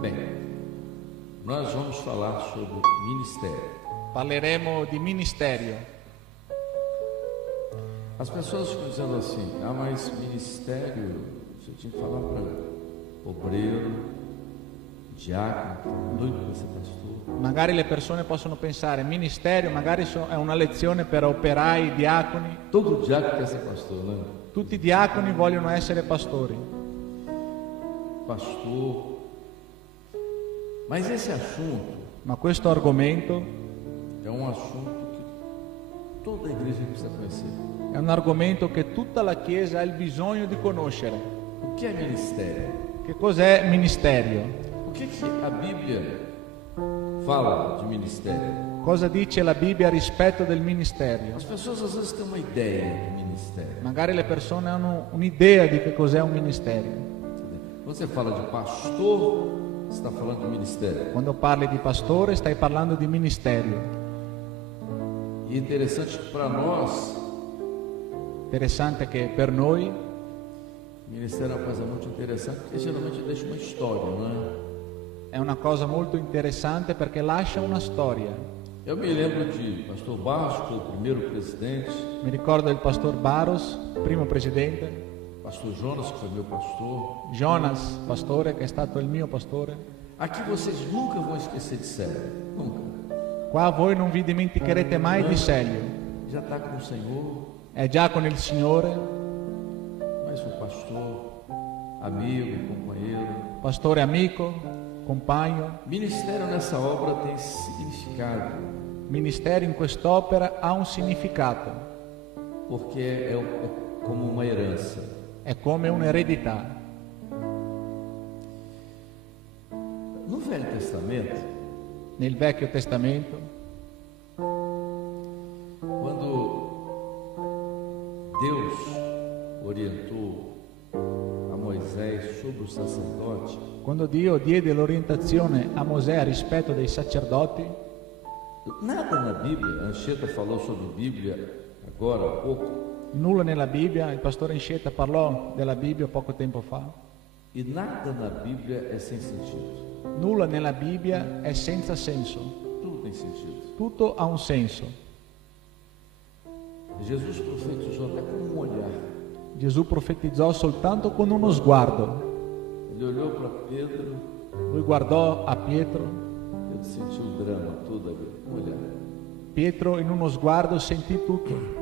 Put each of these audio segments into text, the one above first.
Bem, nós vamos falar sobre ministério. Parleremo di ministero. As pessoas ficam dizendo assim: ah, mas ministério, você tinha que falar para obreiro, diácono, doido para ser pastor. Magari le persone possono pensare, ministero magari è una lezione per operai, diaconi. Todo diácono quer ser pastor, né? Tutti i diaconi vogliono essere pastori. Pastor. Mas esse assunto Ma questo argomento é um assunto que toda a igreja precisa conhecer. è un argomento che tutta la Chiesa ha il bisogno di conoscere. O que é ministério? Che cos'è ministero? O que a Bíblia fala de ministério? Cosa dice la Bibbia rispetto del ministero? As pessoas às vezes têm uma ideia de ministério. Magari le persone hanno un'idea di che cos'è un ministero. Quando você fala de pastor, você está falando de ministério. Quando parli di pastore stai parlando di ministero. E é interessante que para nós, Interessante che per noi o ministério é uma coisa muito interessante, porque geralmente deixa uma história, não é? è una cosa molto interessante perché lascia una storia. Eu me lembro de pastor Basco, o primeiro presidente, Mi ricordo del pastor Baros, primo presidente, pastor Jonas, que foi meu pastor. Jonas, pastore, che è stato il mio pastore. Aqui vocês nunca vão esquecer de Célio, nunca. Qua voi non vi dimenticherete mai di Celio. Já está com o Senhor, È già con il Signore, mas o pastor, amigo, companheiro. pastore amico, compagno. Ministério nessa obra tem significado, Ministero in quest'opera ha un significato, porque é como uma herança. è come un'eredità. No Velho Testamento, Nel Vecchio Testamento, quando Deus orientou a Moisés sobre o sacerdote, quando Dio diede l'orientazione a Mosè rispetto dei sacerdoti, nada na Bíblia, a Anchieta falou sobre Bíblia agora há pouco, nulla nella Bibbia, il pastore Insceta parlò della Bibbia poco tempo fa, e nada na Bíblia é sem sentido. nulla nella Bibbia è senza senso, Tudo tem sentido. tutto ha un senso. Jesus profetizou até com um olhar. Gesù profetizzò soltanto con uno sguardo. Ele olhou para Pedro, Lui guardò a Pietro, ele sentiu o drama todo ali, um olhar. Pietro in uno sguardo sentì tutto.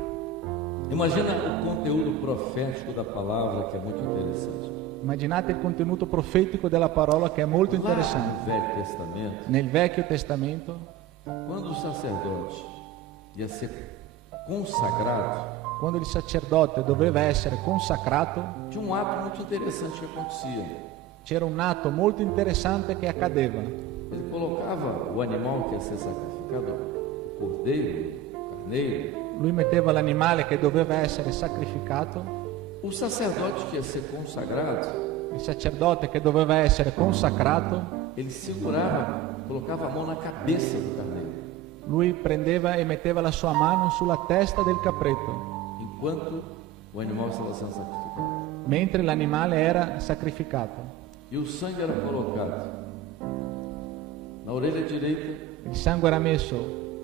Imagina o conteúdo profético da palavra, que é muito interessante. Immaginate il contenuto profetico della parola che è molto Lá interessante. no Velho Testamento, Nel Vecchio Testamento, quando o sacerdote ia ser consagrado, quando il sacerdote doveva essere consacrato, tinha um ato muito interessante que acontecia. c'era un atto molto interessante che accadeva. Ele colocava o animal que ia ser sacrificado, o cordeiro, o carneiro. Lui metteva l'animale che doveva essere sacrificato, O sacerdote que ia ser consagrado, il sacerdote che doveva essere consacrato, ele segurava, colocava a mão na cabeça do carneiro, lui prendeva e metteva la sua mano sulla testa del capretto, enquanto o animal estava sendo sacrificado. mentre l'animale era sacrificato. E o sangue era colocado na orelha direita, Il sangue era messo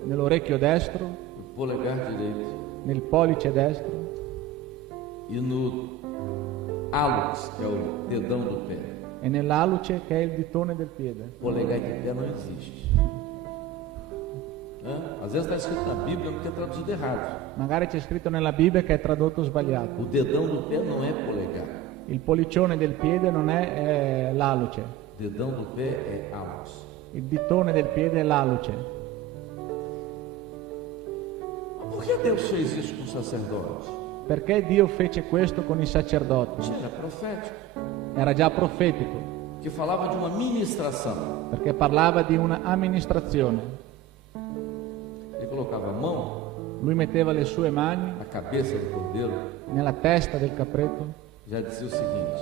nell'orecchio destro, no polegar direito nel pollice destro e no hálux, que é o dedão do pé. e nell'aluce che è il ditone del piede. Polegar de pé não existe. Às vezes está escrito na Bíblia porque é traduzido errado. Magari c'è scritto nella Bibbia che è tradotto sbagliato. O dedão do pé não é polegar. Il pollicione del piede non è l'aluce, O dedão do pé é hálux. il ditone del piede è l'aluce. Mas por que Deus fez isso com o sacerdote? Perché Dio fece questo con i sacerdoti? Era profético, Era già profetico, que falava de uma ministração. perché parlava di una amministrazione. Ele colocava a mão Lui metteva le sue mani na cabeça do cordeiro, nella testa del capretto já dizia o seguinte: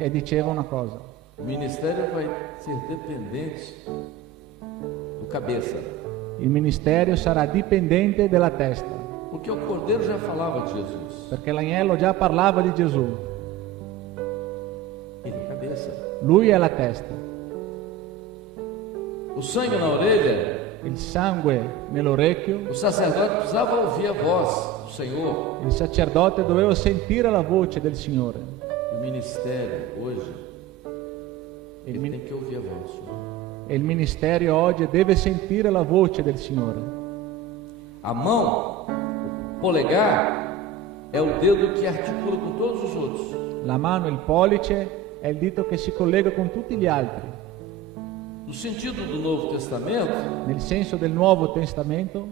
e diceva una cosa: o ministério vai ser dependente do cabeça, il ministero sarà dipendente dalla testa, porque o cordeiro já falava de Jesus. perché l'agnello già parlava di Gesù. Ele é cabeça. cabeça. Lui è la testa. O sangue na orelha, Il sangue nell'orecchio, o sacerdote precisava ouvir a voz do Senhor. il sacerdote doveva sentire la voce del Signore. O ministério hoje, Il, ele min- tem que ouvir a voz do Senhor. e il ministero oggi deve sentire la voce del Signore. A mão, o polegar, é o dedo que articula com todos os outros. La mano, il pollice, è il dito che si collega con tutti gli altri. No sentido do Novo Testamento, Nel senso del Nuovo Testamento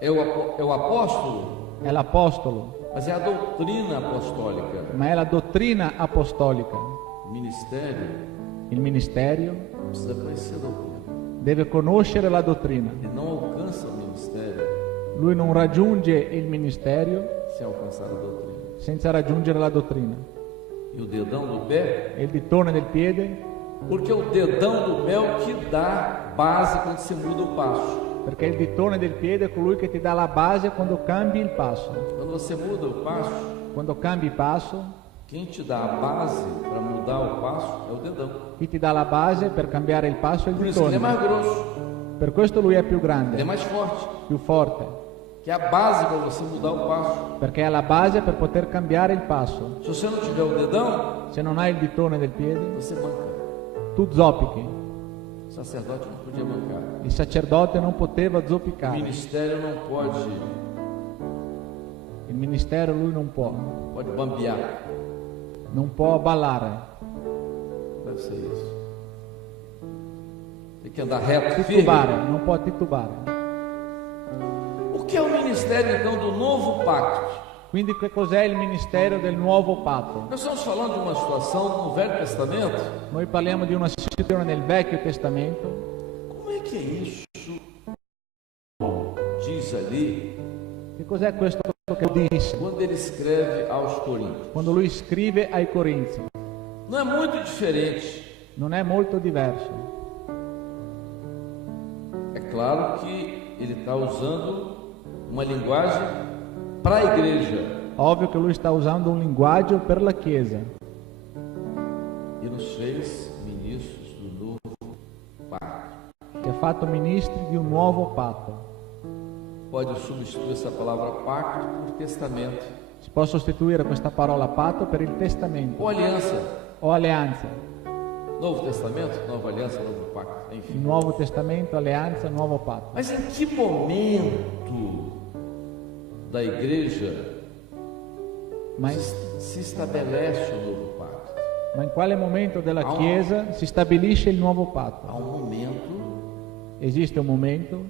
é o apóstolo, è l'apostolo, mas é a doutrina apostólica. ma è la dottrina apostolica. O ministério Il ministero precisa conhecer a doutrina. deve conoscere la dottrina. Ele não alcança o ministério Lui non raggiunge il ministero sem alcançar a doutrina. senza raggiungere la dottrina. E o dedão do pé, E il ditone del piede, porque é o dedão do pé é o que dá base quando se muda o passo. perché il ditone del piede è colui che ti dà la base quando cambi il passo. Quando você muda o passo, Quando cambi passo, quem te dá a base para mudar o passo é o dedão. chi ti dà la base per cambiare il passo è il Por isso que ele é mais ditone. grosso, Per questo lui è più ele é grande, mais forte, più forte, que é a base para você mudar o passo. perché ha la base per poter cambiare il passo. Se você não tiver o dedão, Se non hai il ditone del piede, você manca. tu zoppichi. O sacerdote não podia mancar. Il sacerdote non poteva O zoppicare. ministério não pode Il ministero lui non può bambear. non può ballare, Deve ser isso. Tem que andar reto, firme. titubare, non può titubare. O que é o ministério, então, do novo pacto? Quindi che cos'è il ministero del nuovo patto? Nós estamos falando de uma situação no Velho Testamento. Noi parliamo di una situazione nel Vecchio Testamento. Como é que é isso? Diz ali, Che cos'è questo che disse quando ele escreve aos Coríntios. quando lui scrive ai Corinzi? Não é muito diferente. Non è molto diverso. É claro que ele está usando uma linguagem para a igreja Ovvio che lui sta usando un linguaggio per la Chiesa e nos fez ministros do novo pacto. che ha fatto ministri di un nuovo patto. Pode substituir essa palavra pacto por testamento Si può sostituire questa parola patto per il testamento ou aliança. o alleanza. Novo Testamento, nova aliança, novo pacto, Il enfim. Nuovo Testamento, alleanza, nuovo patto. Mas em que momento da igreja Ma in, se estabelece o novo pacto? ma in quale momento della Chiesa si stabilisce il nuovo patto? Há um momento Esiste un momento,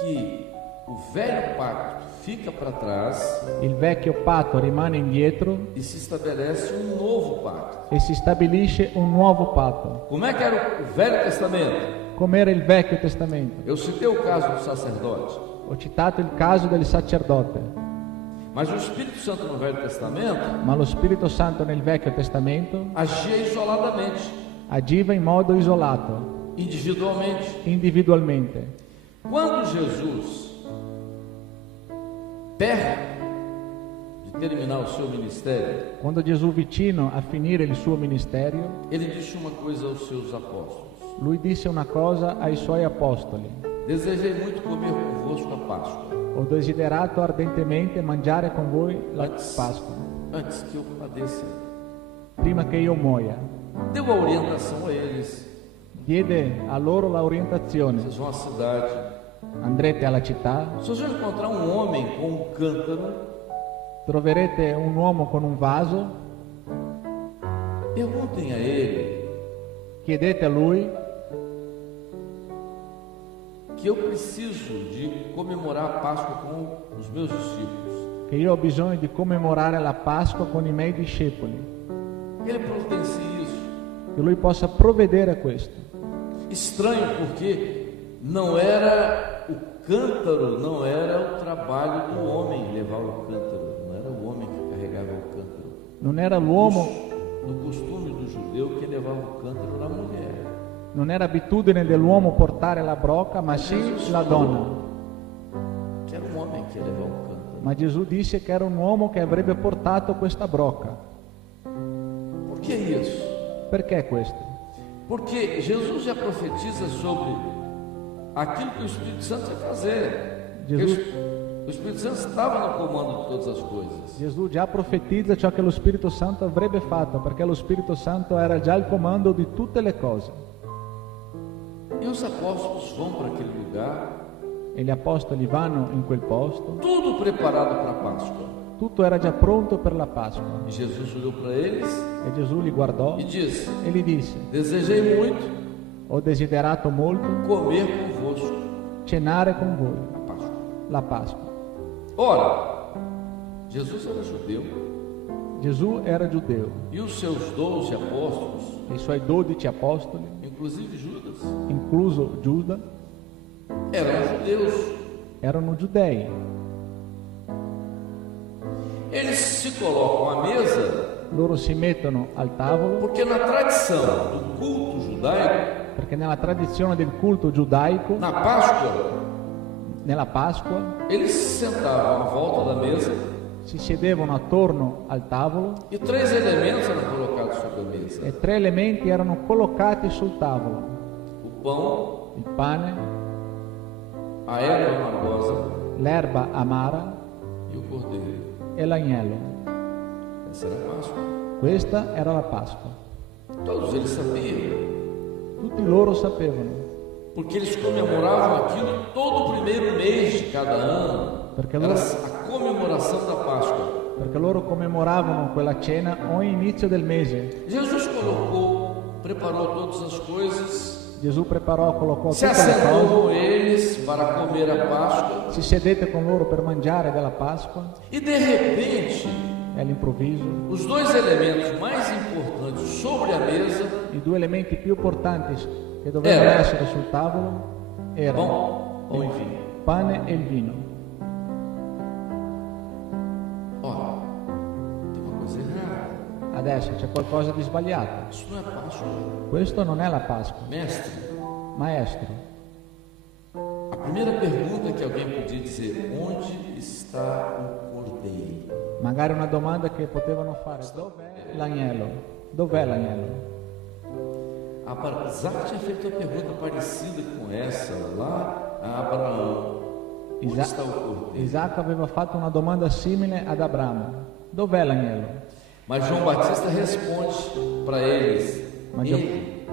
que o velho pacto fica para trás il vecchio patto rimane indietro e se estabelece um novo pacto. e si stabilisce un nuovo patto. Como é que era o Velho Testamento? Com'era il Vecchio Testamento? Eu citei o caso do sacerdote, Ho citato il caso del sacerdote, mas o Espírito Santo no Velho Testamento ma lo Spirito Santo nel Vecchio Testamento agia isoladamente, agiva in modo isolato, individualmente. individualmente. Quando Jesus, perto de terminar o seu ministério, Quando Gesù, vicino a finire il suo ministero, ele disse uma coisa aos seus apóstolos: lui disse una cosa ai suoi apostoli: Desejei muito comer convosco a Páscoa, ho desiderato ardentemente mangiare con voi la Pasqua, antes que eu padeça. prima che io muoia. Deu a orientação a eles: Diede a loro la orientazione: vocês vão à cidade, andrete alla città, se vocês vão encontrar um homem com um cântaro, troverete un uomo con un vaso, perguntem a ele chiedete a lui que eu preciso de comemorar a Páscoa com os meus discípulos. che io ho bisogno di commemorare la Pasqua con i miei discepoli, Ele providencie isso. che lui possa provvedere a questo. Estranho porque não era o cântaro, não era o trabalho do homem levar o cântaro, não era o homem que carregava o cântaro. Non era l'uomo, No costume do judeu, quem levava o cântaro era a mulher. non era abitudine dell'uomo portare la brocca, ma sì la donna. Que era um homem que ia levar o cântaro. Ma Gesù disse che era un uomo che avrebbe portato questa brocca. Por que isso? Perché questo? Porque Jesus já profetiza sobre aquilo que o Espírito Santo vai fazer. Jesus- O Espírito Santo estava no comando de todas as coisas. Gesù già profetizza ciò che lo Spirito Santo avrebbe fatto, perché lo Spirito Santo era già al comando di tutte le cose. E os apóstolos vão para aquele lugar, E gli apostoli vanno in quel posto, tudo preparado para a Páscoa. tutto era già pronto per la Pasqua. E Jesus olhou para eles E Gesù li guardò e disse: e gli disse: desejei muito ho desiderato molto comer convosco cenare con voi a Páscoa. la Pasqua. Ora, Jesus era judeu Gesù era giudeo, e os seus 12 apóstolos, i suoi 12 apostoli, inclusive Judas, incluso Giuda, eram judeus. erano giudei. Eles se colocam à mesa Loro si mettono al tavolo porque na tradição do culto judaico, perché nella tradizione del culto giudaico, na Páscoa, nella Pasqua, eles se sentavam à volta da mesa si sedevano attorno al tavolo e 3 elementos eram colocados sobre a mesa: e 3 elementi erano collocati sul tavolo: o pão, il pane, a erva amargosa l'erba amara e o cordeiro. e l'agnello. Essa era a Páscoa. Questa era la Pasqua. Todos eles sabiam, Tutti loro sapevano, porque eles comemoravam aquilo todo o primeiro mês de cada ano. Perché Era loro- a comemoração da Páscoa. perché loro commemoravano quella cena ogni inizio del mese. Jesus preparou todas as coisas, Gesù preparò, collocò se tutte le assentou cose, com eles para comer a Páscoa si sedette con loro per mangiare della Pasqua e de repente e all'improvviso os 2 elementos mais importantes sobre a mesa, i 2 elementi più importanti che dovevano Era. essere sul tavolo erano pão e vinho. il pane e il vino. Ora, tem uma coisa errada. Adesso c'è qualcosa di sbagliato. Isso não é Páscoa. Questo non è la Pasqua. Mestre, Maestro, a primeira pergunta que alguém podia dizer: onde está o cordeiro? magari una domanda che potevano fare: dov'è l'agnello? Dov'è l'agnello? Isaac tinha feito uma pergunta parecida com essa lá a Abraão: onde Isa- está o cordeiro? Isacco aveva fatto una domanda simile ad Abramo: dov'è l'agnello? Mas João Batista responde para eles: Mas ele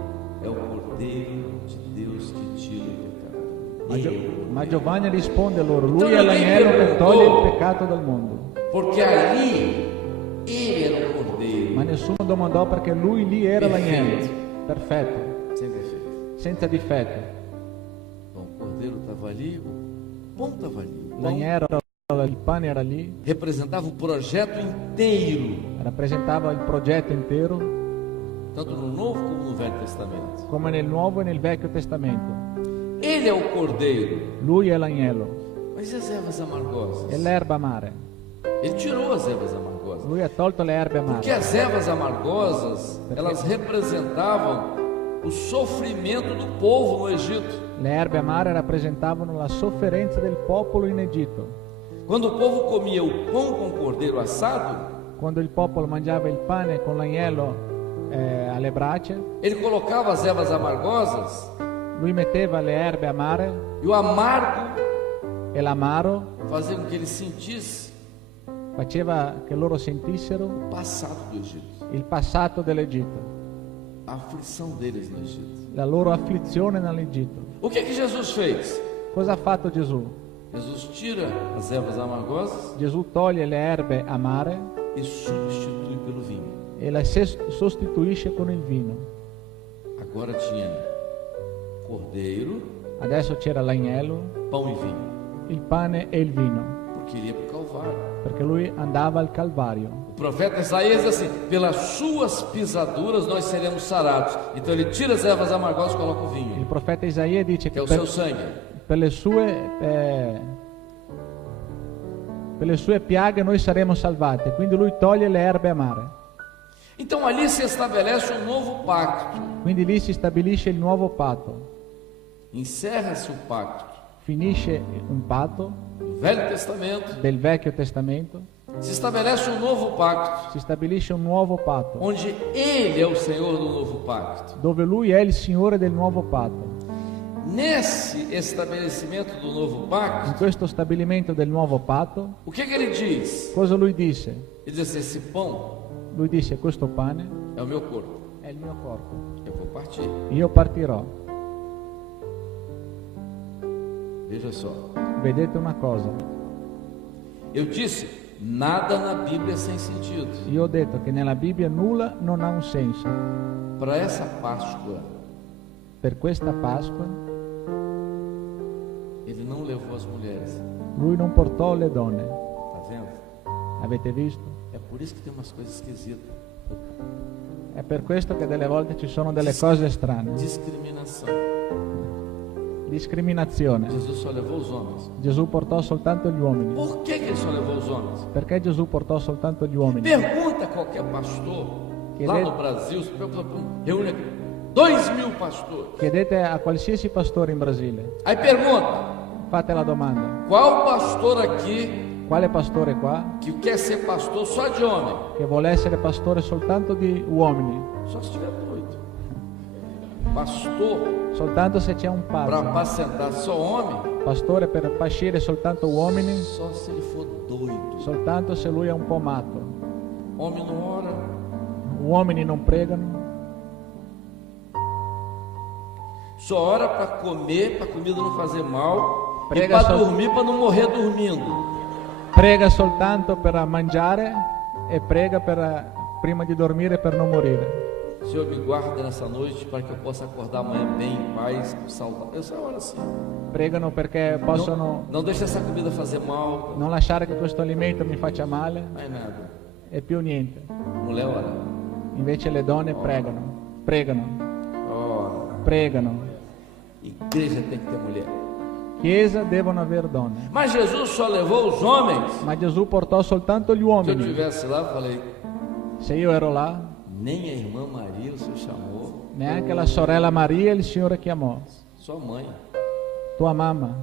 é o cordeiro de Deus que tira o pecado. Ma Giovanni risponde loro: lui Então è ninguém l'agnello che perguntou. toglie il peccato dal mondo. Porque ali ele era o cordeiro. Ma nessuno domandò perché lui lì era Perfetto. l'agnello, perfetto, Sem defeito. senza difetto. Então o cordeiro estava ali, o pão estava ali. O pão L'agnello, il pane era lì, representava o projeto inteiro, rappresentava il progetto intero, tanto no Novo como no Velho Testamento. come nel Nuovo e nel Vecchio Testamento. Ele é o cordeiro. Lui è l'agnello Mas e as ervas amargosas? e l'erba amare. Ele tirou as ervas amargosas. Lui ha tolto le erbe Porque amare. as ervas amargosas, elas representavam o sofrimento do povo no Egito. Le erbe amare rappresentavano la sofferenza del popolo in Egitto. Quando o povo comia o pão com cordeiro assado, Quando il popolo mangiava il pane con l'agnello alle braccia, ele colocava as ervas amargosas lui metteva le erbe amare e o amargo e l'amaro fazia com que ele sentisse faceva che loro sentissero o passado do Egito, il passato dell'Egitto, a aflição deles no Egito. la loro afflizione nell'Egitto. O que Jesus fez? Cosa ha fatto Gesù? Jesus tira as ervas amargosas Gesù toglie le erbe amare e substitui pelo vinho. e la sostituisce con il vino. Agora tinha cordeiro, Adesso c'era l'agnello, pão e vinho, il pane e il vino, porque iria para o Calvário. perché lui andava al Calvario. O profeta Isaías diz assim: pelas suas pisaduras nós seremos sarados. Então ele tira as ervas amargosas e coloca o Il vinho, profeta Isaia dice que é che o seu sangue. per le sue piaghe noi saremo salvati, quindi lui toglie le erbe amare. Então ali se estabelece um novo pacto. Quindi lì si stabilisce il nuovo patto, Encerra-se o pacto finisce un patto do Velho Testamento del Vecchio Testamento Se estabelece um novo pacto, si stabilisce un nuovo patto, onde Ele é o Senhor do novo pacto. dove Lui è il Signore del nuovo patto. Nesse estabelecimento do novo In pacto, questo stabilimento del nuovo patto, o que Ele diz? cosa Lui disse? Ele diz assim: esse pão Lui disse: questo pane é o meu corpo, è il mio corpo, eu vou partir. io partirò. Veja só, Vedete una cosa, eu disse, nada na Bíblia é sem sentido. io ho detto che nella Bibbia nulla non ha un senso. Para essa Páscoa, Per questa Pasqua Ele não levou as mulheres. Lui non portò le donne. Tá vendo? Avete visto? É por isso que tem umas coisas esquisitas. È per questo che delle volte ci sono delle cose strane. Discriminação. Discriminazione. Jesus só levou os homens. Gesù portò soltanto gli uomini. Por que Ele só levou os homens? Perché Gesù portò soltanto gli uomini? Pergunta a qualquer pastor Que lá ele- no Brasil, reúne 2.000 pastores. Chiedete a qualsiasi pastore in Brasile, Aí pergunta, fate la domanda, qual pastor aqui quale pastore qua que quer ser pastor só de homem? che vuole essere pastore soltanto di uomini? Só se estiver doido. Pastor Soltanto se c'è un para pazzo. apacentar só homem, Pastore per pascire soltanto uomini? só se ele for doido. Soltanto se lui è un po' matto. Homem não ora, Uomini non pregano, só ora para comer, para a comida não fazer mal, e Prega para só- dormir, para não morrer dormindo. prega soltanto per mangiare e prega prima di dormire per non morire. Senhor, me guarda nessa noite para que eu possa acordar amanhã bem, em paz, saudável. Eu só oro assim. Pregano perché possono Não deixa essa comida fazer mal, non lasciare che questo alimento mi faccia male não é nada. e più niente. Mulher ora. Invece le donne pregano, Ora. pregano. Igreja tem que ter mulher. Chiesa devono avere donne. Mas Jesus só levou os homens. Ma Gesù portò soltanto gli Se eu uomini. estivesse lá, eu falei, Se io ero là, nem a irmã Maria o Senhor chamou, neanche la sorella Maria il Signore chiamò. sua mãe. Tua mamma.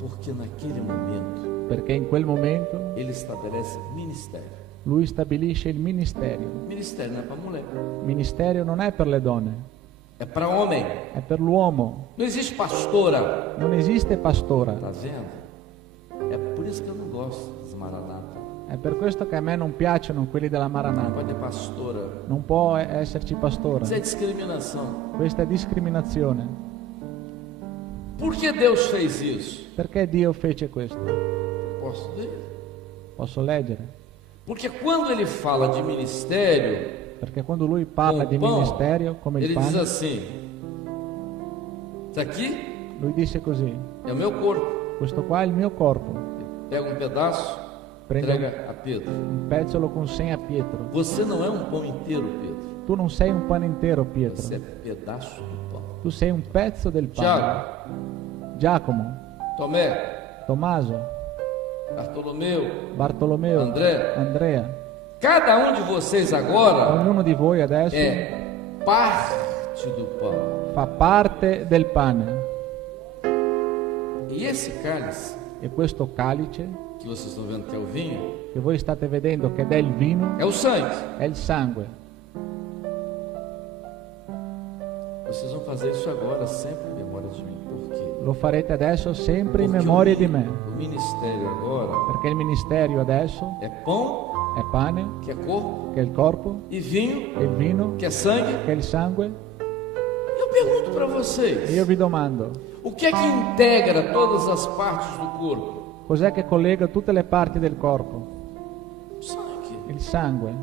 Porque naquele momento, Perché in quel momento ele estabelece ministério. lui stabilisce il ministero. Ministério não é para mulher, Il ministero non è per le donne, é para homem. è per l'uomo. Não existe pastora. Non esiste pastora. Tá vendo? É por isso que eu não gosto dos Maranata. È per questo che a me non piacciono quelli della Não Maranatha. pode ter pastora. Non può esserci pastora. Isso é discriminação. Questa è discriminazione. Por que Deus fez isso? Perché Dio fece questo? Posso ler? Posso leggere? Porque quando ele fala de ministério, Perché quando lui parla com di o pão, ministero, come il ele diz pane, assim: isso aqui lui disse così: é o meu corpo. questo qua è il mio corpo. Pega um pedaço, Prende entrega a Pedro. un pezzo, lo consegna a Pietro. Você não é um pão inteiro, Pedro. Tu non sei un pane intero, Pietro. Você é pedaço do pão. Tu sei un pezzo del pane. Tiago, Giacomo, Tomé, Tommaso, Bartolomeu, Bartolomeo, André. Andrea. Cada um de vocês agora Ognuno di voi adesso é parte do pão. fa parte del pane. E esse cálice E questo calice que vocês estão vendo que é o vinho, che voi state vedendo che è il vino é o sangue. è il sangue. Vocês vão fazer isso agora sempre em memória de mim. Por quê? Lo farete adesso sempre in Porque memoria di me. o ministério agora Perché il ministero adesso é pão, è pane, que é corpo, che è il corpo, e vinho, è il vino, que é sangue. che è il sangue. Eu pergunto para E vocês, io vi domando, o que é que integra todas as partes do corpo? cos'è che collega tutte le parti del corpo? O sangue. Il sangue.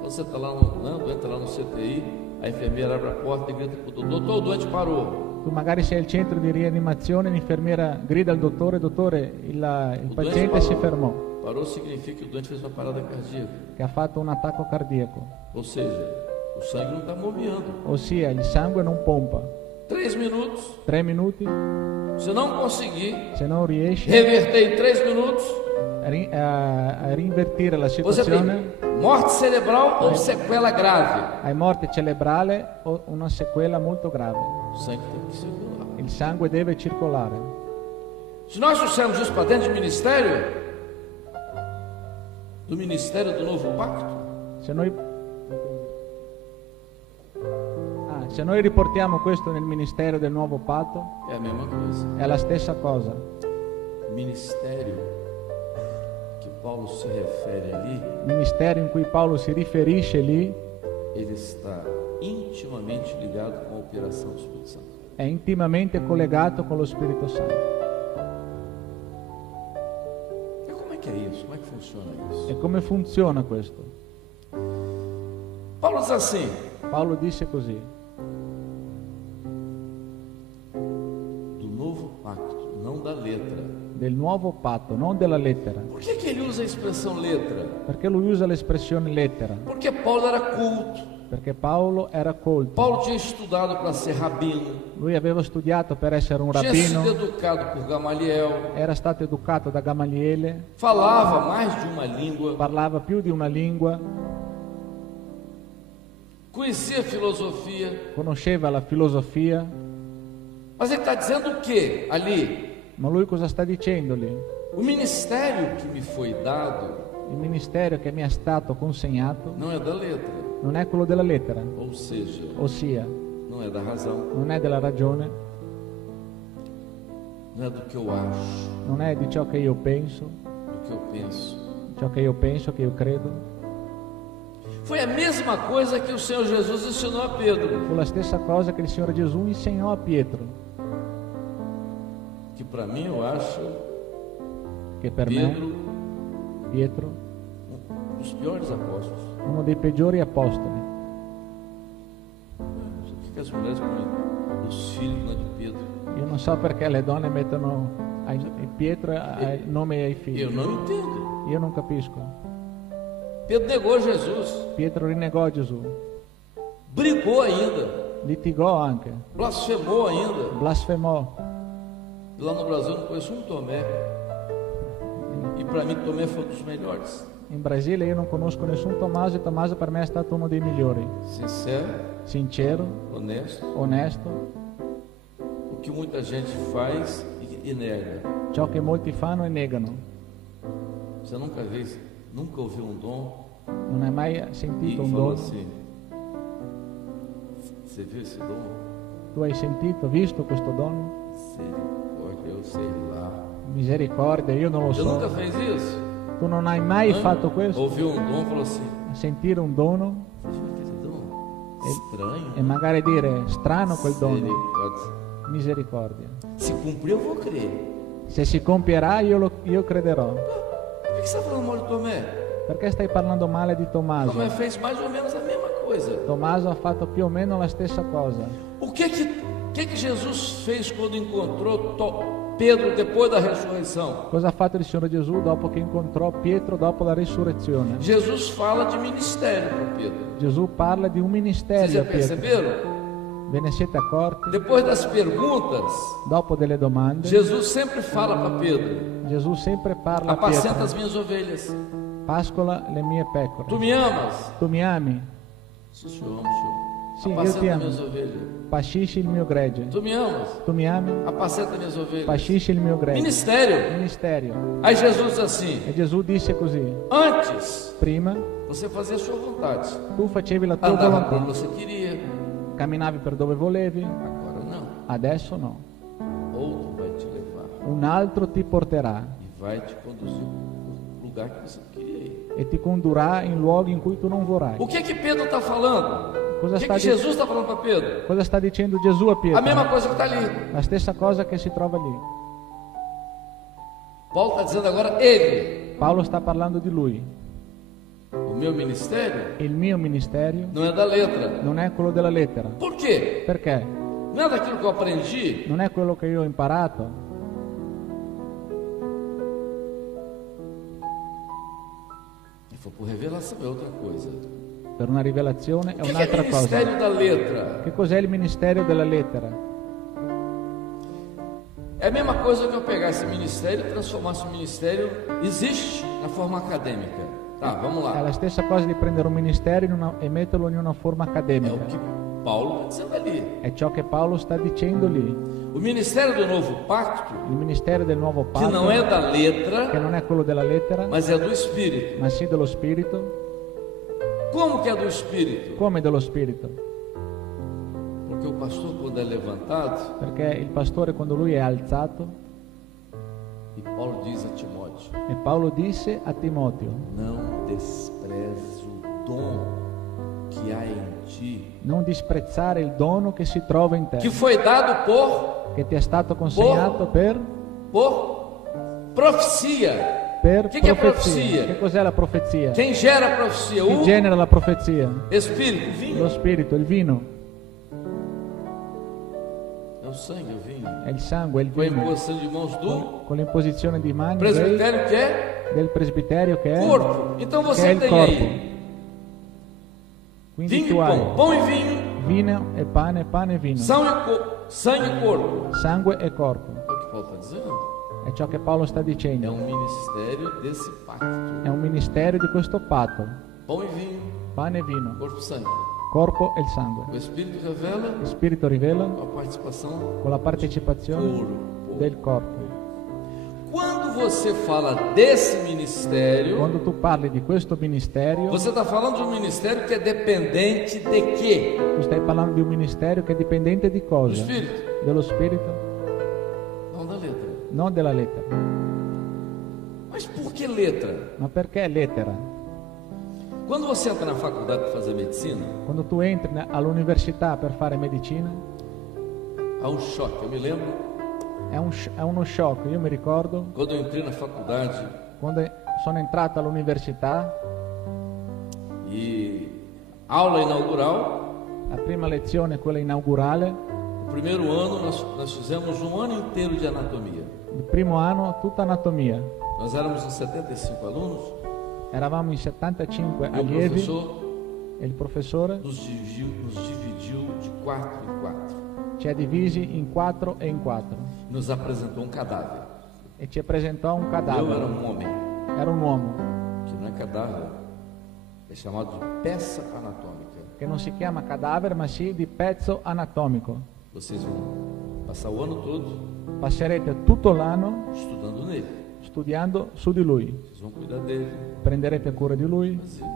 Quando você está lá no, entra lá no CTI, a enfermeira abre a porta e grita para o doutor, o doente parou. Tu magari sei al centro di rianimazione, l'infermiera grida al dottore, il paziente si fermò, Parou significa que o doente fez uma parada cardíaca. che ha fatto un attacco cardiaco. Ou seja, o sangue não está moviendo. Ossia, il sangue non pompa. 3 minutos, 3 minuti, se não conseguir se non riesci reverter em 3 minutos, a rinvertire la você situazione, tem morte cerebral ou sequela grave. hai morte cerebrale o una sequela molto grave. O sangue tem que circular. Il sangue deve circolare. Se nós trouxermos isso para dentro do ministério do novo pacto, se noi riportiamo questo nel ministero del nuovo patto, é a mesma coisa. è la stessa cosa. O ministério que Paulo se refere ali, Il ministero in cui Paolo si riferisce lì ele está intimamente ligado com a operação do Espírito Santo. è intimamente collegato con lo Spirito Santo. E como é que é isso? Como é que funciona isso? E come funziona questo? Paulo diz assim: Paolo disse così: do novo pacto, não da letra. del nuovo patto, non della lettera. Por que ele usa a expressão letra? Perché lui usa l'espressione lettera? Porque Paulo era culto. Perché Paolo era colto. Paulo tinha estudado para ser rabino, Lui aveva studiato per essere un tinha sido rabbino, educado por Gamaliel, era stato educato da Gamaliele, falava mais de uma língua, parlava più di una lingua, conhecia filosofia. conosceva la filosofia. Mas ele está dizendo o que ali? Ma lui cosa sta dicendo lì? O ministério que me foi dado Il ministero che mi è stato consegnato não é da letra, non è quello della lettera, ou seja, ossia não é da razão, non è della ragione, não é do que eu acho, non è di ciò che io penso, do que eu penso. che io credo. Foi a mesma coisa que o Senhor Jesus ensinou a Pedro, Fu la stessa cosa che il Signore Gesù insegnò a Pietro, que para mim eu acho che per Pedro me Pietro, um dos piores apóstolos. uno dei peggiori apostoli. Por que as mulheres põem os filhos na de Pedro? Io non so perché le donne mettono Pietro il nome ai figli. Eu não entendo. Io non capisco. Pedro negou Jesus, Pietro rinnegò Gesù, brigou ainda, litigò anche, blasfemou ainda. blasfemò. Lá no Brasil eu não conheço um Tomé, e para mim Tomé foi um dos melhores. In Brasile io non conosco nessun Tommaso e Tommaso per me è stato uno dei migliori. Sincero, Sincero, honesto, onesto, o que muita gente faz e nega. ciò che molti fanno e negano. Você nunca ouviu um dom Non hai mai e sentito un falou dono? assim: você viu esse dom? Tu hai sentito, visto questo dono? Misericórdia, eu sei lá. Misericordia, io non lo Você nunca so. fez isso? Tu non hai mai fatto questo? Ouviu um dom e falou assim: Sentire un dono você viu aquele dom? Estranho. e magari dire strano quel dono. Misericórdia. Misericordia. Se cumprir, eu vou crer. Se si compierà io crederò. Por que você está falando mal de Tomé? Perché stai parlando male di Tommaso? Tomé fez mais ou menos a mesma coisa. Tommaso ha fatto più o meno la stessa cosa. O que Jesus fez quando encontrou Pedro depois da ressurreição? Cosa ha fatto il Signore Gesù dopo che incontrò Pietro dopo la risurrezione? Jesus fala de ministério para Pedro. Gesù parla di un Vocês ministero já a Pietro. perceberam? Ve ne siete accorti? Depois das perguntas, Dopo delle domande, Jesus sempre fala para Pedro: Gesù sempre parla a apacenta as Pietro. minhas ovelhas. Pascola le mie pecore. Tu me amas? Tu mi ami? Sim, senhor, senhor. Sim, eu Apacenta te amo. minhas ovelhas. Pascisci il mio gregge. Tu me amas? Tu mi ami? Apacenta minhas ovelhas. Pascisci il mio gregge. Ministério. Ministero. Aí Jesus diz assim: E Gesù disse così: antes prima você fazia a sua vontade, tu facevi la tua andava por onde volontà, você queria. camminavi per dove volevi, Agora não. adesso no. Outro vai te levar Un altro ti porterà e vai te conduzir para o lugar que você queria ir. e ti condurrà in luoghi in cui tu non vorrai. O que Pedro está falando? Cosa O que sta, Jesus está falando para Pedro? cosa sta dicendo Gesù a A mesma Pietro? coisa que está ali. La stessa cosa che si trova lì. Paulo está dizendo agora ele. Paolo sta parlando di lui. O meu ministério Il mio ministero não é da letra. non è quello della lettera. Por quê? Perché? Não é daquilo que eu aprendi. Non è quello che io ho imparato. E foi por revelação, é outra coisa. Per una rivelazione è O que é un'altra cosa. ministério da letra? Che cos'è il ministero della lettera? É a mesma coisa que eu pegar esse ministério e transformasse o ministério. Existe na forma acadêmica. Tá, vamos È lá. la stessa cosa di prendere un ministero e metterlo in una forma É accademica. o que Paulo está dizendo ali. È ciò che Paolo sta dicendo lì. O ministério do novo pacto, Il ministero del nuovo que patto, não é da che letra, non è quello della lettera, mas é do Espírito. ma sì dello spirito. Como que é do Espírito? Come dello spirito? Porque o pastor, quando é levantado, Perché il pastore, quando lui è alzato, e Paulo diz a Timóteo, e Paolo disse a Timoteo: não despreze o dom que há em ti, non disprezzare il dono che si trova in te, que foi dado che ti è stato consegnato per profecia. Que é profezia. profecia? Che cos'è la profezia? Quem gera a profecia? Chi O genera la profezia? Espírito, o vinho. Lo spirito, il vino, É o sangue, é o vinho. è il sangue, è il Com a vino. imposição de mãos do Con l'imposizione di mani dei- presbitério, que é del presbiterio che è, corpo. Então che è você il tem corpo. aí Quindi vinho e tu hai pão, pão e vinho, vino e pane e vino, sangue e corpo. sangue e corpo. É o que Paulo está dizendo. È ciò che Paolo sta É dicendo. um ministério desse pacto. È un ministero di questo patto. Pão e vinho, Pane e vino, corpo e sangue. corpo e il sangue. O Espírito revela Lo spirito rivela a participação con la partecipazione corpo. del corpo. Quando você fala desse ministério, Quando tu parli di questo ministero, você está falando de um ministério que é dependente de quê? tu stai parlando di un ministero che è dipendente di Do cosa? Espírito, Dello spirito, não da letra. non della lettera. Mas por que letra? Ma perché lettera? Quando você entra na faculdade para fazer medicina, Quando tu entri all'università per fare medicina, há um choque. Eu me lembro è uno shock. Io mi ricordo quando eu entrei na faculdade quando sono entrato all'università, e aula inaugural, la prima lezione, quella inaugurale, o primeiro ano nós fizemos um ano inteiro de anatomia. il primo anno tutta anatomia. Nós éramos uns 75 alunos Eravamo in 75 e o allievi professor e il professore nos dividiu de 4 em 4. ci ha divisi in 4 e in 4 Nos apresentou um cadáver. e ci presentò un Eu era cadavere. um homem, Era un uomo que não é cadáver, é chamado de peça anatômica. che non si chiama cadavere ma sì di pezzo anatomico. Vocês vão passar o ano todo Passerete tutto l'anno estudando nele. studiando su di lui, Vocês vão cuidar dele. prenderete cura di lui. Fazer.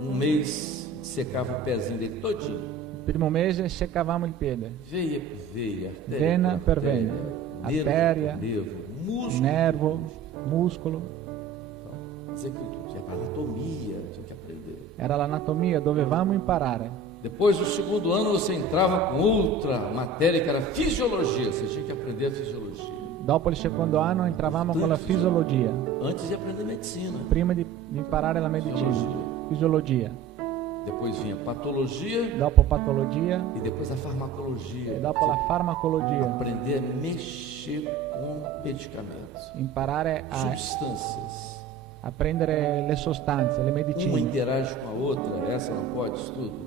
Um mês secava o pezinho dele todinho. Il primo mese seccavamo il piede, Veia por veia, artéria vena por per artéria, vena, nervo arteria, por nervo, músculo. nervo, muscolo. Dizer que é anatomia, tinha que aprender. Era l'anatomia, dovevamo imparare. Depois do segundo ano você entrava com outra matéria que era fisiologia. Você tinha que aprender a fisiologia. Dopo il secondo anno entravamo con la fisiologia, Antes de aprender medicina. prima di imparare la medicina, fisiologia, Depois vinha patologia dopo patologia e depois a farmacologia. e dopo la farmacologia. Aprender a mexer com medicamentos, Imparare substâncias. a prendere le sostanze, le Uma medicine, interage com a outra, essa não pode, isso tudo.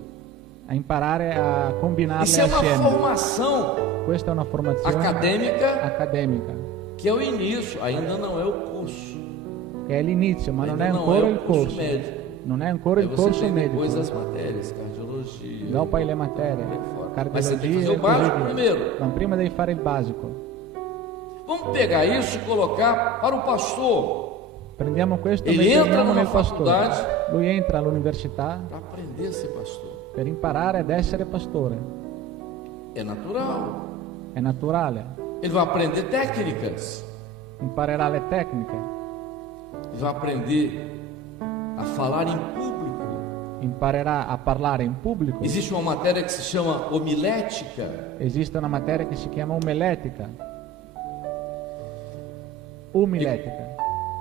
a imparare a combinarle Isso é uma assieme. formação Questa è una formazione acadêmica accademica, que é o início, ainda não é o curso. che è l'inizio, ma non Ainda è não ancora é il o curso corso. médico. Non è ancora Aí il você corso tem medico. depois as matérias, cardiologia. Dopo hai le materie, Vai fora. Mas você tem que fazer cardiologia o e básico così via. primeiro. Ma prima devi fare il basico. Vamos pegar isso e colocar para o pastor, Prendiamo questo e Ele entra mettiamo numa nel pastore. faculdade. Lui entra all'università para aprender a ser pastor. per imparare ad essere pastore. É natural. È naturale. Ele vai aprender técnicas. Imparerà le tecniche, Ele vai aprender a falar em público. imparerà a parlare in pubblico. Existe uma matéria que se chama homilética. Esiste una materia che si chiama umiletica. Umiletica.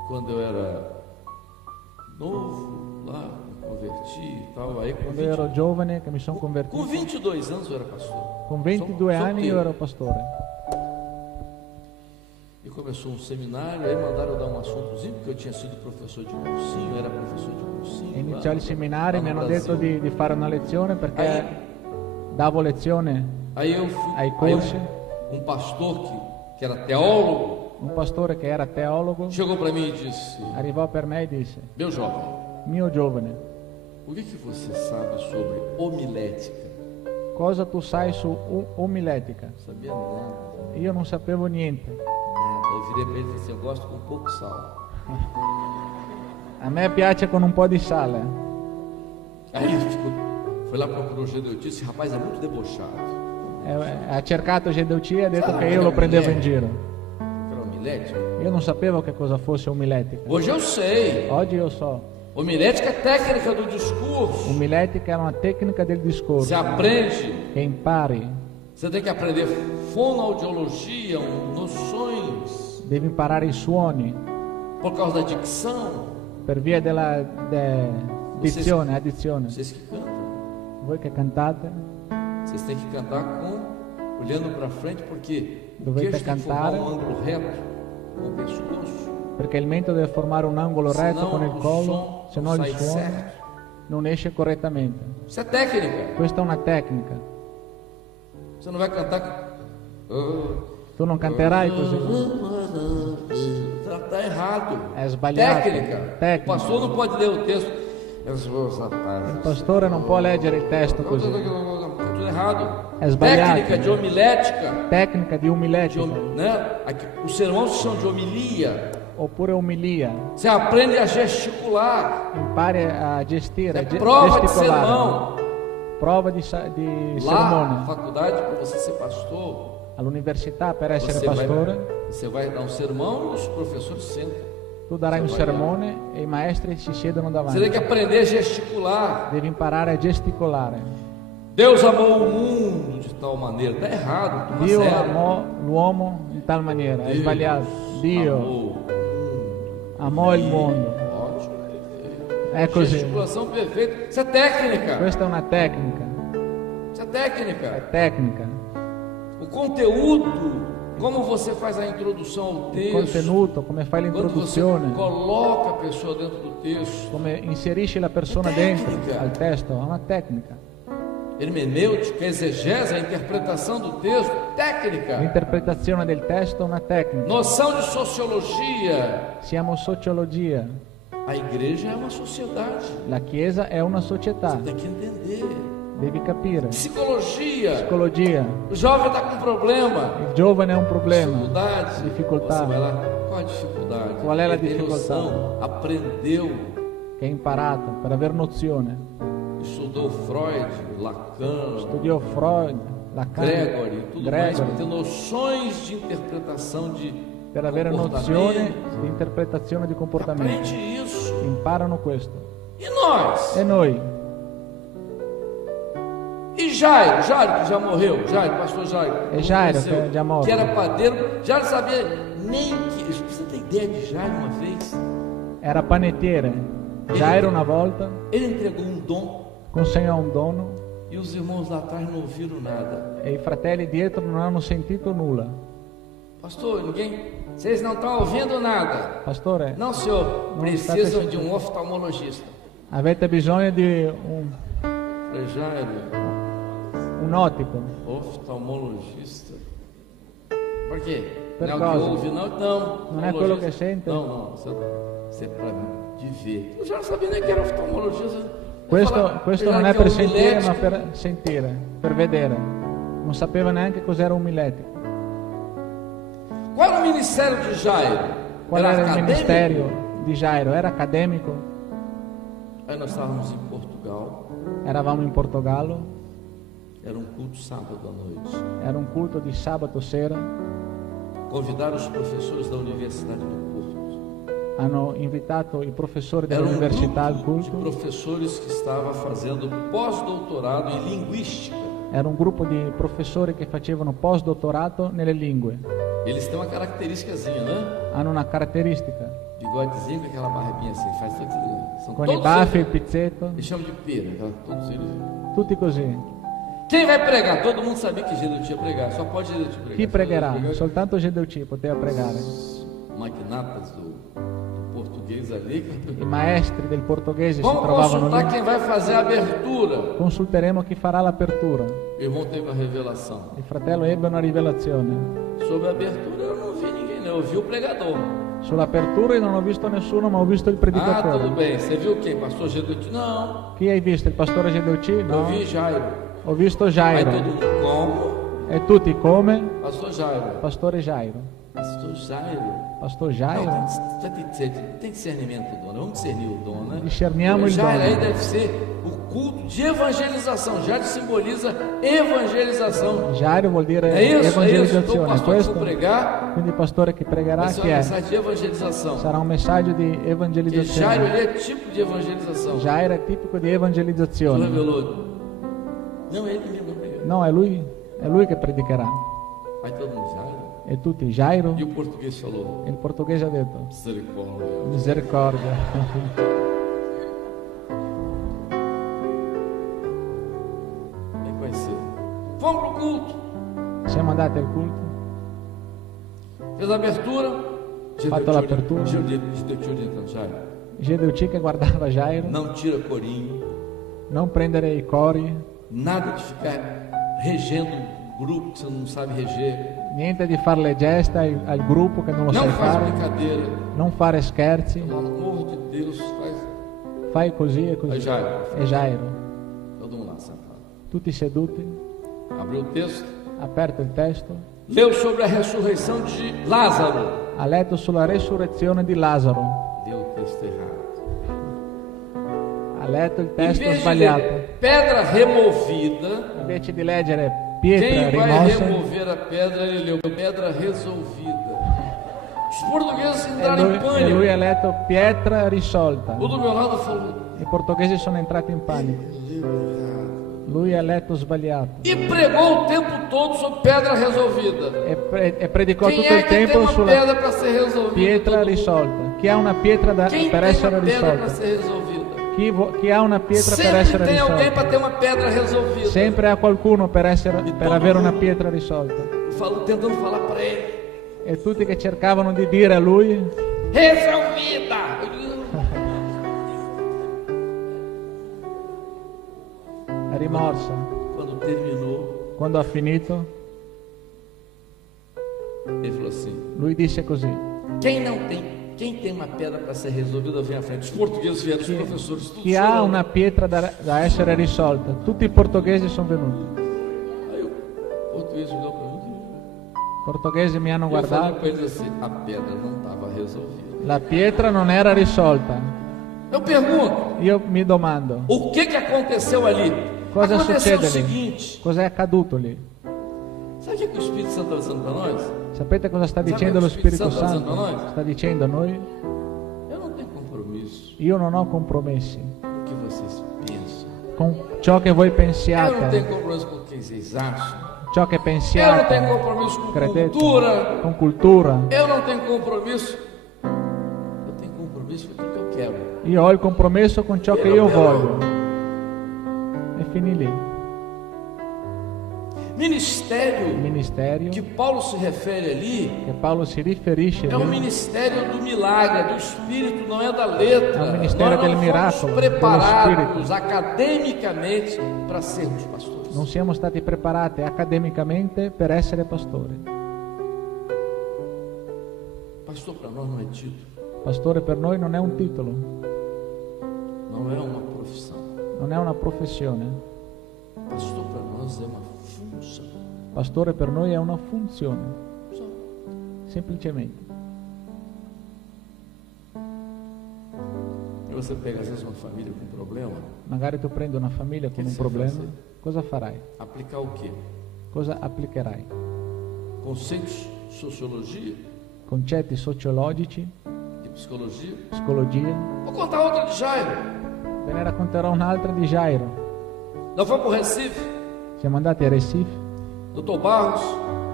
Quando eu era novo, lá, me converti e tal, aí Quando io ero giovane, che mi sono com convertito, 22 anos eu era pastor. con 22 anni io ero pastore. E começou um seminário, aí mandaram eu dar um assuntozinho, porque eu tinha sido professor de cursinho, era professor de cursinho. Iniziò lá- il seminario, lá mi no hanno Brasil. detto di fare una lezione perché Aí- davo lezione Aí eu fui, ai aí corsi. um pastor que era teólogo, Un pastore che era teologo chegou para mim e disse: arrivò per me e disse: meu jovem, mio giovane, O que você sabe sobre homilética? Cosa tu sai su omilética? Não sabia nada. Io non sapevo niente. Nada. Eu virei para ele e disse assim, eu gosto com pouco sal. A me piace con un po' di sale. Aí ele foi lá procurou o Gedeuti, esse rapaz é muito debochado. Ha cercato Gedeuti e ha detto che io lo prendevo in giro. Era homilética? Io non sapevo che cosa fosse omilética. Hoje eu sei. Oggi io so. Homilética é técnica do discurso. Omilética è una tecnica del discorso Você aprende. che impari. Você tem que aprender fonoaudiologia, noções, Devi imparare i suoni por causa da dicção. per via della dizione, addizione. Vocês que cantam, Voi che cantate vocês têm que cantar olhando para frente, porque o Dovete queixo tem que formar cantare. um ângulo reto com o pescoço. perché il mento deve formare un angolo retto Senão con il o collo, som se no não il sai suono certo. non esce correttamente. Isso é técnica. Questa è una tecnica. Você não vai cantar. Tu non canterai così. Está errado. È sbagliato. Técnica. O Tecnica. pastor não pode ler o texto. Il pastore non può leggere il testo così. Está tudo errado. É sbagliato. Técnica de homilética. Tecnica di omilética Né? Os sermões são de homilia. oppure omilia. Você aprende a gesticular. Impari a gestire, É prova de gesticolare. sermão. Prova di Lá na sermone. faculdade, para você ser pastor, All'università per essere você pastore você vai dar um sermão e os professores sentam. tu darai un Você vai lá. sermone e i maestri si siedono Você davanti. tem que aprender a gesticular. Devi imparare a gesticolare. Deus amou o mundo de tal maneira. Está errado. Toma Dio sério. amò l'uomo in tal maniera, è Deus sbagliato. Dio amou. amò il mondo. Ótimo. È così. Gesticulação perfeita. Isso é técnica. Questa è una tecnica. Isso é técnica. È tecnica. O conteúdo, como você faz a introdução ao Il texto. contenuto, come fai Quando você l'introduzione, coloca a pessoa dentro do texto. come inserisci la persona Tecnica. dentro al testo, è una tecnica. Hermenêutica, exegese, a interpretação do texto. Técnica. L'interpretazione del testo è una tecnica. Noção de sociologia. Siamo sociologia. A igreja é uma sociedade. La Chiesa è una società. Você tem que entender. Devi capire. Psicologia. Psicologia. O jovem está com problema. Il giovane è un problema. Dificuldade. Difficoltà. Você vai lá. Qual a dificuldade? Qual é a Ele tem dificuldade? noção, aprendeu, Che ha imparato per aver nozione. estudou Freud, Lacan, Studiò Freud, Lacan, Gregory e tudo mais, para Gregory, ter noções de interpretação de per avere nozione comportamento. di interpretazione di comportamento. Aprende isso. Imparano questo. E nós? E noi? E Jairo que já morreu, pastor Jairo. E Jairo, conheceu, que já morreu. que era padeiro, Jairo sabia nem que. Você tem ideia de Jairo uma vez? Era panettiere. Jairo una volta Ele entregou um dom consegnò un dono e os irmãos lá atrás não ouviram nada. e i fratelli dietro non hanno sentito nulla. Pastor, vocês não estão ouvindo nada. Pastore, Não, senhor, Não precisam está de um oftalmologista. avete bisogno di Falei, Jairo, un ottico. oftalmologista. Por quê? Per Não é o que cosa? ouve, não? Não é quello che sente? Não, isso é para de ver. Eu já não sabia nem que era oftalmologista. Questo non è per sentire, ma per sentire, per vedere. Non sapeva neanche cos'era un miletico. Qual era o ministério de Jairo? Qual era il ministero di Jairo? Era accademico? Aí nós estávamos em Portugal, Eravamo in Portogallo, era um culto sábado à noite. era un culto di sabato sera. Convidaram os professores da Universidade do Porto. Hanno invitato i professori Era um dell'università al grupo de culto. professores que estava fazendo pós-doutorado em linguística. Era un gruppo di professori che facevano post-dottorato nelle lingue. Eles têm uma característicazinha, né? Hanno una caratteristica. Bigodezinho com aquela barbinha assim, faz tudo. São Con i todos baffi e eles, il pizzetto, eles chamam de pera, tá? Todos eles. tutti così. Quem vai pregar? Todo mundo sabia que Gedeuti ia pregar, só pode Gedeuti pregar. Chi pregherà? Pregar. Soltanto Gedeuti poteva pregare. Os magnatas do português ali. I maestri del portoghese si Vamos trovavano consultar lì. quem vai fazer a abertura. Consulteremo chi farà l'apertura. O irmão teve uma revelação. Il fratello ebbe una rivelazione. Sobre a abertura eu não vi ninguém, não. Eu vi o pregador. Sull'apertura io non ho visto nessuno, ma ho visto il Ah, predicatore. tudo bem. Você viu quem? Pastor Gedeuti? Não. Chi hai visto? Il pastore Gedeuci? Eu No. vi Jairo. Ho visto Aí Jairo. todo mundo, como? E tutti come? Pastor Jairo. Pastore Jairo. Pastor Jairo. Pastor Jairo? Não, tem discernimento do dono. Vamos discernir o dono, né? Discerniamo il Jairo aí dono. deve ser o culto de evangelização. Jairo simboliza evangelização. Jairo vuol dire É isso, é isso. Então o evangelizzazione. pastor que for Questo? pregar Quindi il pastore che pregherà vai ser chi uma è? mensagem de evangelização. Sarà un messaggio di Porque Jairo evangelizzazione. ele é tipo de evangelização. Jairo è tipico di Deus evangelizzazione. revelou. Não, ele mesmo pregou. No, è lui che predicherà. Aí todo mundo, Jairo. E tutti, Jairo? E o português falou, Il portoghese ha detto, misericórdia. misericordia. Nem conheceu. Vamos pro culto. Siamo andati al culto, Fez a abertura. Fatto l'apertura. Então, Jairo. Gedeuci che guardava Jairo, Não tira corinho. non prendere i cori, Nada de ficar regendo um grupo que você não sabe reger. niente di fare le gesta al gruppo che non lo Não sai faz fare, brincadeira. non fare scherzi, Pelo amor de Deus, faz. fai così e Aí così. Jairo. E Jairo, Todo mundo lá sentado. tutti seduti, Abriu o texto. aperto il testo, Leu sobre a ressurreição de Lázaro. ha letto sulla resurrezione di Lazzaro, Deu o texto errado. ha letto il Em testo vez de sbagliato. ler pedra removida, Invece di leggere pietra quem vai rimossa, remover a pedra, ele leu pedra resolvida. Os portugueses e entraram em lui pânico. ha letto pietra risolta. O do meu lado falou, I portoghesi sono entrati in panico. leu errado. Lui ha letto sbagliato E pregou o tempo todo sobre pedra resolvida. e predicò Quem tutto é il que tem tempo uma sulla pedra para ser resolvida? pietra Todo mundo. risolta. Chi ha una pietra Quem per tem essere uma pedra para risolta? ser resolvida? Chi ha una pietra per Sempre essere tem alguém risolta? para ter uma pedra resolvida. Sempre ha qualcuno per todo avere una mundo. pietra risolta. Tentando falar para ele. E tutti che cercavano di dire a lui, Resolvida! rimorsa. Quando terminou, Quando ha finito, ele falou assim: lui disse così: quem tem uma pedra para ser resolvida, vem à frente. Os portugueses vieram, os professores, tudo chi ha chorando. una pietra da essere risolta. Tutti i portoghesi sono venuti. Aí o português olhou para mim. I portoghesi mi hanno E eu falei guardato. para eles assim: a pedra não estava resolvida. La pietra non era risolta. Eu pergunto: Io mi domando, o que aconteceu ali? cosa Aconteceu succede o lì? seguinte: Cos'è accaduto lì? sabe o que o Espírito Santo está dizendo para nós? Sapete cosa sta Sabe dicendo lo lo Spirito Spirito Santo Santo? a noi? Sta dicendo a noi, Eu não tenho compromisso io non ho compromessi com o que vocês pensam. con ciò che voi Eu não tenho pensiate, compromisso com o que vocês acham. ciò che Eu não tenho pensiate, compromisso com credete, cultura. con cultura. Eu não tenho compromisso. Eu tenho compromisso com aquilo que eu quero. Io ho il compromesso con ciò che io voglio. E finì lì. Il Ministério ministero que Paulo se refere ali che Paolo si riferisce é o lì ministério do milagre, do Espírito, não é da letra. É o ministério Nós del não miracolo, fomos dello preparados Spirito. academicamente para sermos pastores. non siamo stati preparati accademicamente per essere pastori. Pastor para nós não é título, Pastore per noi non è un titolo, não é uma profissão. non è una professione. Pastor para nós é uma função. Pastore per noi è una funzione, Só. semplicemente. E você pega às vezes uma família com problema, Magari tu prendi una famiglia con un Che problema, fai? cosa farai? aplicar o quê? Cosa applicherai? Conceitos de sociologia, Concetti sociologici, de psicologia. psicologia. Vou contar outra de Jairo. Ve ne racconterò un'altra di Jairo. Nós fomos para o Recife, Siamo andati a Recife, Dr. Barros,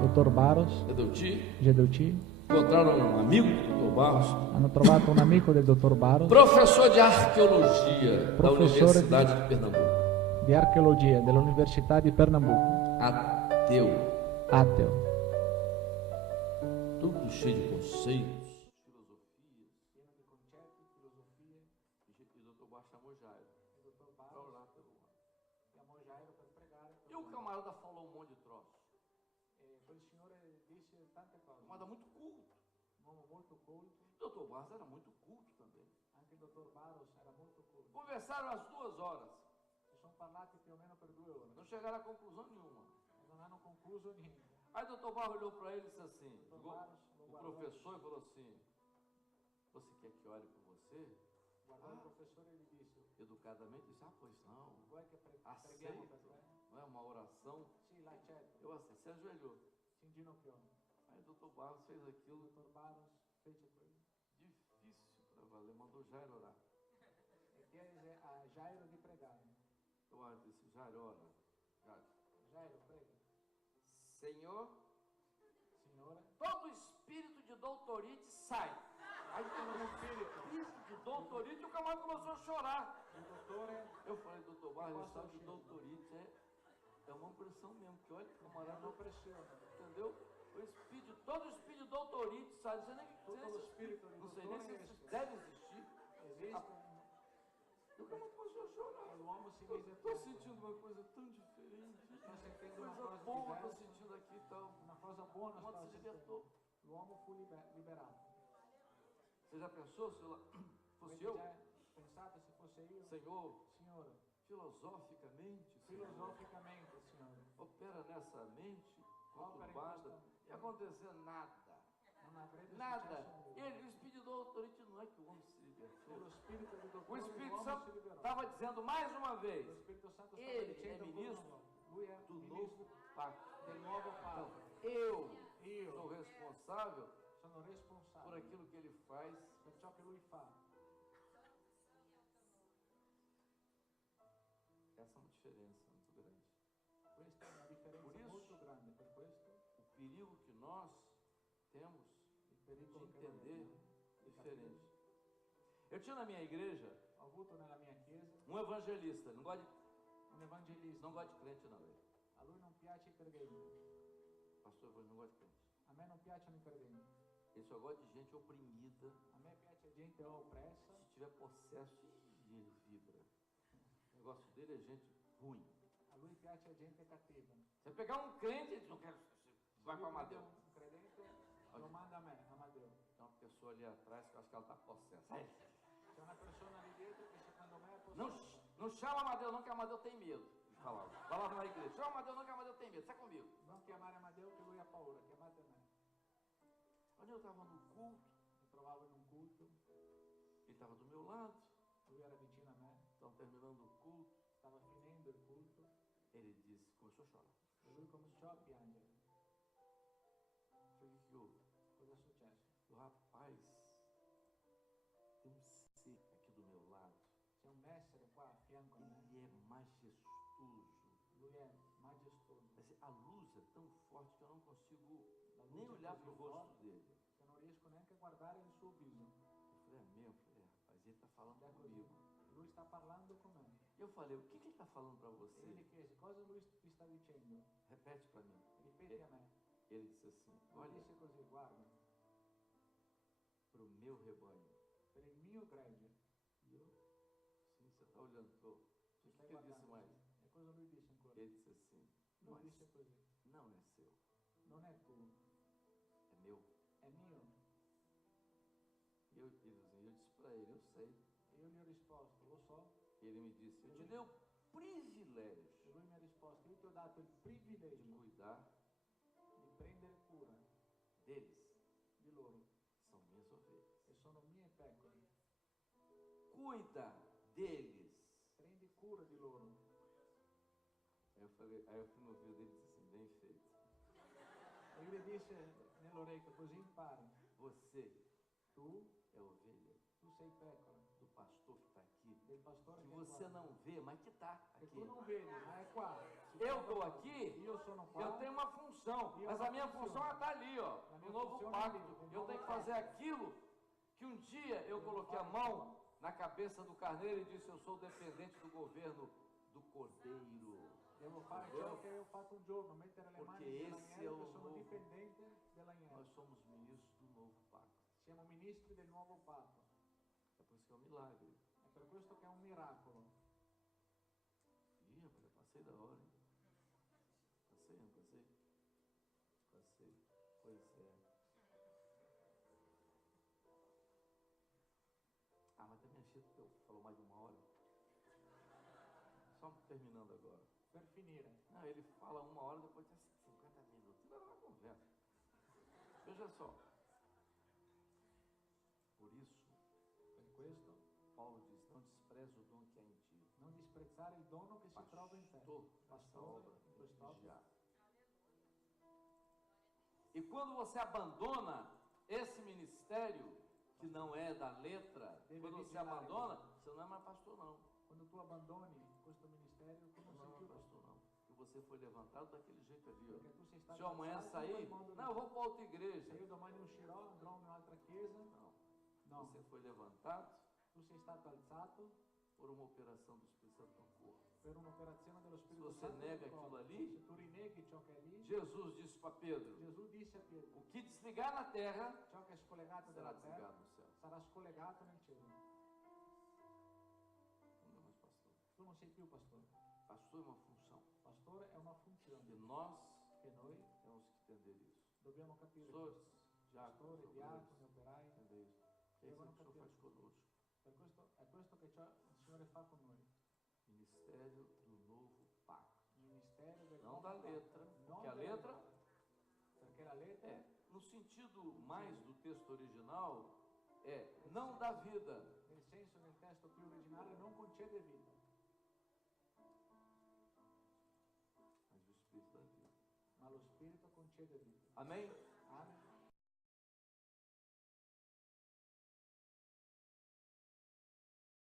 dottor Baros, Edeuti, Gedeuci, encontraram um amigo do Dr. Barros, hanno trovato un amico del dottor Baros, professor de arqueologia da Professor Universidade de Pernambuco. di archeologia dell'Università di Pernambuco, Ateu, ateo, tudo cheio de conceitos, filosofias. E o Dr. Barros chamou Jairo. E o camarada falou um monte de troço. Camarada muito culto. O Dr. Barros era muito culto também. Anche il dottor Barros era molto colto. Conversaram às 2 horas. Si sono parlati più o meno per 2 ore. Não chegaram a conclusão nenhuma. E non hanno concluso niente. Aí o Dr. Barros olhou para ele e disse assim, Barros o professor, e falou assim, você quer que ore por você? Guardò il professore e gli disse, Educadamente disse, pois não, vuoi che preghiamo per aceito, te? não é uma oração. Sì, l'accetto. Eu assim, se ajoelhou. Si inginocchiò. Aí o Dr. Barros fez Il aquilo dottor Barros fece quello. difícil para valer, mandou Jairo orar. E chiese a Jairo di pregare. Eu disse, Jairo, ora. Jairo. Jairo, prega. Senhor, Signore, todo espírito de doutorite sai. Aí o espírito de doutorite, o camarada começou a chorar. il dottore Eu falei, doutor Barros, Posso esse tal de chegar? doutorite é uma pressão mesmo, que olha que o era camarada, un'oppressione. entendeu? O espírito, todo o espírito de doutorite sai, não sei nem Tutto lo spirito di não sei nem se dottore isso deve existir. esiste. E o camarada começou a chorar. L'uomo si mise a Estou piangere. sentindo uma coisa tão diferente. Sto sentendo una Coisa cosa boa estou diversa. sentindo aqui e tal. Una cosa buona Quando stava se sentendo. libertou. L'uomo fu liberato. Você já pensou se fosse Avete eu? già pensato se fosse io? Senhor, Signore, filosoficamente, Senhor, filosoficamente, Signore, opera nessa mente Opera em conturbada questa- e acontecer nada. non avrebbe successo Nada. nulla. Ele, o Espírito da autoridade não é que o homem se libertou. Lo Spirito di O dottore, Espírito l'uomo si Santo liberò. estava dizendo mais uma Lo vez, Spirito Santo stava ele é dicendo ministro lui è do ministro novo pacto. del nuovo Então, Papa. eu sou responsável Sono por responsabile aquilo que ele faz. per ciò che lui fa. Essa é uma diferença muito grande. Questa è una Por differenza isso- molto grande. Per questo O perigo que nós temos il de pericolo che noi entender abbiamo di diferente. capire. Eu tinha na minha igreja Ho avuto nella mia chiesa um evangelista, não gosta un evangelista. não gosta de crente não, ele. A lui non piace i credenti. Pastor evangelista não gosta de crente. A me non piacciono i credenti. Ele só gosta de gente oprimida. A me piace gente oppressa. Se tiver possesso, ele vibra. O negócio dele é gente ruim. A lui piace gente cattiva. Você pegar um crente, ele diz, não quero, vai para Amadeu. Un credente lo manda a me, Amadeo. Tem uma pessoa ali atrás que eu acho que ela está possessa. Aí, C'è una persona lì dietro che secondo me è não, possessa. não chama Amadeu não, que Amadeu tem medo. Ele falava. Falava na igreja. Chama Amadeu não, que Amadeu tem medo. Sai comigo. Non chiamare Amadeo che lui ha paura, chiamate me. Quando eu estava no culto, Mi trovavo in un culto, ele estava do meu lado. lui era vicino a me, Estava terminando o culto. stava finendo il culto Ele disse, começou a chorar. e lui cominciò a piangere. Eu falei, o que houve? Cosa è successo? O rapaz, tem um ser aqui do meu lado. C'è un essere qua a fianco a me, Ele é majestoso. lui è majestoso, Mas a luz é tão forte que eu não consigo La luz nem é olhar così para o rosto forte. dele. che non riesco neanche a guardare il suo viso. Eu falei, é mesmo? Eu falei, rapaz, ele está falando Ed è così. comigo. Lui sta parlando con me. E eu falei, o que ele está falando para E io você? gli chiesi, cosa lui ti sta dicendo? Repete para mim. Ripeti a me. Ele disse assim, Lui olha, disse così, guarda, para o meu rebanho. per il mio gregge. E eu, sim, você está olhando, estou. O Tu que, stai que ele disse guardando. mais? E cosa lui disse ancora? Ele disse assim, Lui disse così, não é seu, non è tuo, é meu. è mio. E eu disse para ele, eu sei. E io gli ho risposto, lo so. Ele me disse, eu te dei o E privilégio lui mi ha risposto, io ti ho dato il de privilegio cuidar di prendere cura deles, di loro, que são minhas ovelhas. che sono mie pecore. Cuida deles. Prendi cura di loro. Aí eu fui no ouvido dele e disse assim, bem feito. E io gli disse nell'orecchio, così impari. Você Tu é ovelha sei pecora do pastor que está aqui, del pastore que che você guarda. não vê, mas que está Che aqui. tu non vedi, ma è qua. Eu estou aqui, Io sono qua. eu tenho uma função, mas a minha função está ali, ó, no novo pacto. Eu tenho que fazer aquilo que um dia eu coloquei a mão na cabeça do carneiro e disse, eu sou dependente do governo do cordeiro. Devo fare ciò che ho fatto un giorno, mettere le mani Perché esse è nell'agnello, il che sono nuovo- dipendente dell'agnello. Nós somos ministros do novo pacto. Siamo ministri del nuovo Papa. É por isso que é um milagre. È per questo che è un miracolo. Ih, rapaz, eu passei da hora, hein? Passei, não passei? Passei. Pois é. Tito falou mais de 1 hora. Só terminando agora. Per finire, Não, ele fala 1 hora, depois tem 50 minutos. Não é uma conversa. Veja só. Por isso, per questo, Paulo diz, não despreze o dom que há em ti. non disprezzare il dono che si trova in te. Pastor, essa Pastore, obra in tem que quest'opera. vigiar. E quando você abandona esse ministério, que não é da letra, quando você abandona, você não é mais pastor, não. Quando tu abbandoni questo ministero, tu non Não sei é più mais pastor, não. Porque você foi levantado daquele jeito ali, perché ó. tu sei stato Se eu amanhã alzato sair, in modo não, eu vou para outra igreja. Se io domani uscirò, andrò in un'altra chiesa, Não. no, Você foi levantado tu sei stato alzato por uma operação do Espírito Santo no corpo. per un'operazione dello Se Spirito você Santo. nega nel corpo. aquilo ali, Se tu rinneghi ciò che è lì, Jesus disse para Pedro, Gesù disse a Pietro, o que desligar na terra, ciò che è scollegato será dalla terra desligado no céu. sarà scollegato nel cielo. Não é mais pastor. Tu non sei più pastore. Pastor é uma função. Pastore è una funzione E nós che noi temos que entender isso. dobbiamo capire. Pastores, diáconos, Pastori, diaconi, operai, entender isso. Que é isso que o Senhor faz conosco. per questo è questo che il Signore fa con noi. Ministério do novo pacto. Il ministero del Não nuovo da patto. letra, Non porque a della letra perché la lettera é, no sentido mais do texto original, é não dá vida. nel senso nel testo più originale non concede vita, Mas o Espírito dá vida. ma lo Spirito concede vita. Amém? Amen.